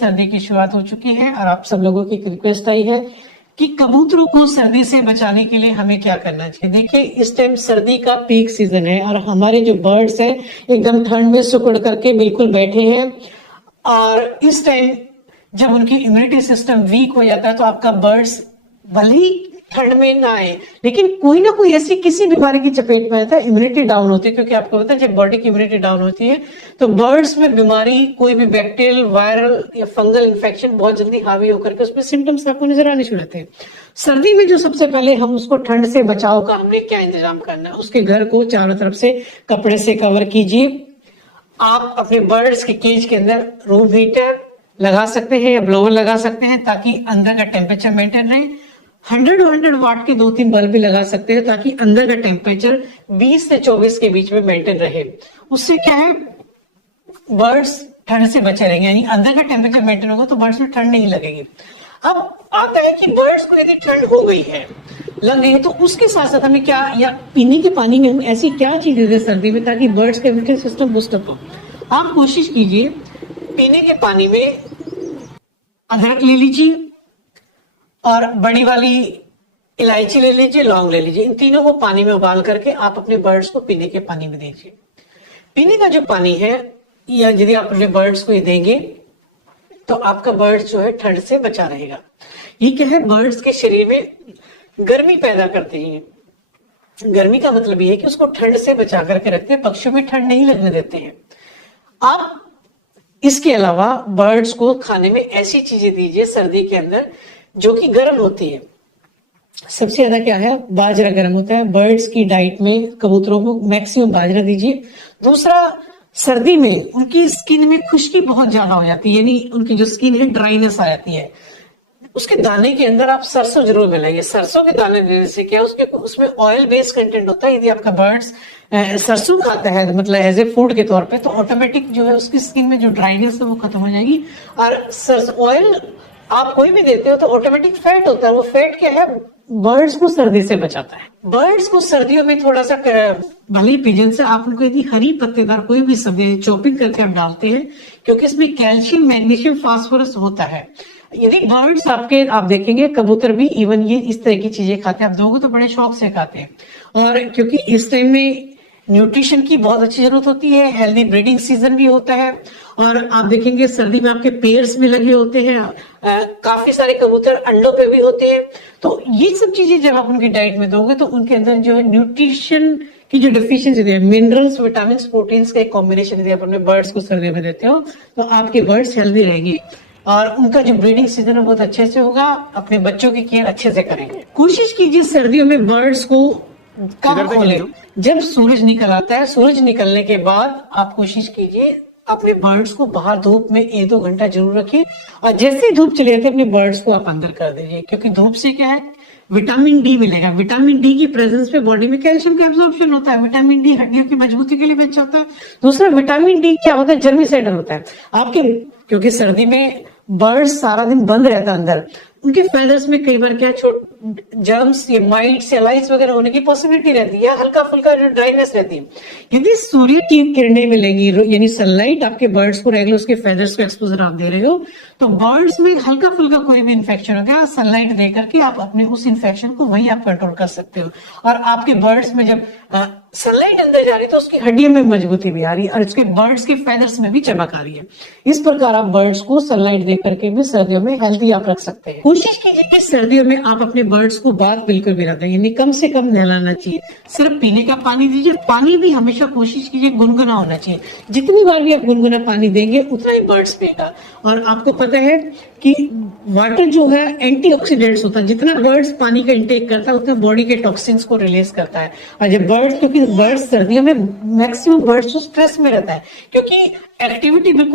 सर्दी की शुरुआत हो चुकी है और आप सब लोगों की रिक्वेस्ट आई है कि कबूतरों को सर्दी से बचाने के लिए हमें क्या करना चाहिए। देखिए, इस टाइम सर्दी का पीक सीजन है और हमारे जो बर्ड्स हैं एकदम ठंड में सिकुड़ करके बिल्कुल बैठे हैं। और इस टाइम जब उनकी इम्यूनिटी सिस्टम वीक हो जाता है तो आपका बर्ड्स भले ही ठंड में ना आए लेकिन कोई ना कोई ऐसी किसी बीमारी की चपेट में आता है, इम्यूनिटी डाउन होती है। क्योंकि आपको पता है जब बॉडी की इम्यूनिटी डाउन होती है तो बर्ड्स में बीमारी, कोई भी बैक्टीरियल, वायरल या फंगल इन्फेक्शन बहुत जल्दी हावी होकर के उसमें सिम्टम्स आपको नजर आने शुरू होते हैं। सर्दी में जो सबसे पहले हम उसको ठंड से बचाव का हमने क्या इंतजाम करना है, उसके घर को चारों तरफ से कपड़े से कवर कीजिए। आप अपने बर्ड्स के केज के अंदर रूम हीटर लगा सकते हैं या ब्लोअर लगा सकते हैं ताकि अंदर का टेम्परेचर मेंटेन रहे। 100 वाट के 2-3 बल्ब भी लगा सकते हैं ताकि अंदर का टेम्परेचर 20 से 24 के बीच में मेंटेन रहे। उससे क्या है, बर्ड्स ठंड से बचे रहेंगे, यानी अंदर का टेम्परेचर मेंटेन होगा तो बर्ड्स में ठंड नहीं लगेगी। अब आता है कि बर्ड्स को यदि ठंड हो गई है, लग गई है, तो उसके साथ साथ हमें क्या, या पीने के पानी में हम ऐसी क्या चीजें दें सर्दी में ताकि बर्ड्स का इम्यूनिटी सिस्टम बूस्टअप हो। आप कोशिश कीजिए पीने के पानी में अदरक ले लीजिए और बड़ी वाली इलायची ले लीजिए, लौंग ले लीजिए। इन तीनों को पानी में उबाल करके आप अपने बर्ड्स को पीने के पानी में दीजिए। पीने का जो पानी है, या यदि आप अपने बर्ड्स को ही देंगे तो आपका बर्ड्स जो है ठंड से बचा रहेगा। ये क्या है, बर्ड्स के शरीर में गर्मी पैदा करते हैं। गर्मी का मतलब ये है कि उसको ठंड से बचा करके रखते हैं, पक्षियों में ठंड नहीं लगने देते हैं। आप इसके अलावा बर्ड्स को खाने में ऐसी चीजें दीजिए सर्दी के अंदर जो कि गर्म होती है। सबसे ज्यादा क्या है, बाजरा गर्म होता है। बर्ड्स की डाइट में कबूतरों को मैक्सिमम बाजरा दीजिए। दूसरा, सर्दी में उनकी स्किन में खुश्की बहुत ज्यादा हो जाती है, यानी उनकी जो स्किन है ड्राइनेस आ जाती है। उसके दाने के अंदर आप सरसों जरूर मिलाइए। सरसों के दाने देने से क्या, उसमें ऑयल बेस्ड कंटेंट होता है। यदि आपका बर्ड्स सरसों खाता है मतलब एज ए फूड के तौर पे, तो ऑटोमेटिक जो है उसकी स्किन में जो ड्राइनेस है वो खत्म हो जाएगी। और सरसों ऑयल आप कोई भी देते हो तो ऑटोमेटिक फैट होता है, वो फैट क्या है, बर्ड्स को सर्दी से बचाता है। बर्ड्स को सर्दियों में थोड़ा सा भले पिजन से आप उनको यदि हरी पत्तेदार कोई भी सब्जी चॉपिंग करके आप डालते हैं, क्योंकि इसमें कैल्शियम, मैग्नीशियम, फास्फोरस होता है। यदि बर्ड्स आपके, आप देखेंगे कबूतर भी इवन ये इस तरह की चीजें खाते हैं, आप दोगे तो बड़े शौक से खाते हैं। और क्योंकि इस टाइम में न्यूट्रिशन की बहुत अच्छी जरूरत होती है, हेल्दी ब्रीडिंग सीजन भी होता है। और आप देखेंगे सर्दी में आपके पेयर्स में लगे होते हैं, काफी सारे कबूतर अंडों पे भी होते हैं। तो ये सब चीजें जब आप उनकी डाइट में दोगे तो उनके अंदर जो है न्यूट्रिशन की जो डिफिशियंसी है, मिनरल्स, विटामिन, प्रोटीन्स का एक कॉम्बिनेशन यदि आप अपने बर्ड्स को सर्दी में देते हो तो आपके बर्ड्स हेल्दी रहेंगे और उनका जो ब्रीडिंग सीजन है बहुत अच्छे से होगा। अपने बच्चों की केयर अच्छे से करेंगे। कोशिश कीजिए सर्दियों में बर्ड्स को कब खोले, जब सूरज निकल आता है। सूरज निकलने के बाद आप कोशिश कीजिए अपने बर्ड्स को बाहर धूप में 1-2 घंटा जरूर रखें, और जैसे ही धूप चली जाती है अपने बर्ड्स को आप अंदर कर दीजिए। क्योंकि धूप से क्या है, विटामिन डी मिलेगा। विटामिन डी की प्रेजेंस पे बॉडी में कैल्शियम का एब्जॉर्प्शन होता है। विटामिन डी हड्डियों की मजबूती के लिए भी अच्छा होता है। दूसरा, विटामिन डी क्या होता है, जर्मिसाइडर होता है आपके, क्योंकि सर्दी में बर्ड्स सारा दिन बंद रहता है अंदर, उनके फेदर्स में कई बार क्या जर्म्स या माइट्स या लाइट्स वगैरह होने की पॉसिबिलिटी रहती है, हल्का फुल्का जो ड्राइनेस रहती है। यदि सूर्य की किरणें मिलेंगी, यानी सनलाइट आपके बर्ड्स को रेगुलर उसके फेदर्स को एक्सपोजर आप दे रहे हो, तो बर्ड्स में हल्का फुल्का कोई भी इन्फेक्शन हो गया, सनलाइट दे करके आप अपने उस इन्फेक्शन को वही आप कंट्रोल कर सकते हो। और आपके बर्ड्स में जब सनलाइट अंदर जा रही है तो उसकी हड्डियों में मजबूती भी आ रही है और उसके बर्ड्स के फेदर्स में भी चमक आ रही है। इस प्रकार आप बर्ड्स को सनलाइट दे करके भी सर्दियों में हेल्दी आप रख सकते हैं। कोशिश कीजिए कि सर्दियों में आप अपने बर्ड्स को बात बिल्कुल भी ना दें, यानी कम से कम नहलाना चाहिए। सिर्फ पीने का पानी दीजिए। पानी भी हमेशा कोशिश कीजिए गुनगुना होना चाहिए। जितनी बार भी आप गुनगुना पानी देंगे उतना ही बर्ड्स पिएगा। और आपको पता है कि वाटर जो है एंटीऑक्सीडेंट्स होता है, जितना बर्ड्स पानी का इंटेक करता है उतना बॉडी के टॉक्सिन्स को रिलीज करता है। और जब बर्ड्स, क्योंकि बर्ड्स सर्दियों में मैक्सिमम बर्ड्स स्ट्रेस में रहता है, क्योंकि एक्टिविटी बिल्कुल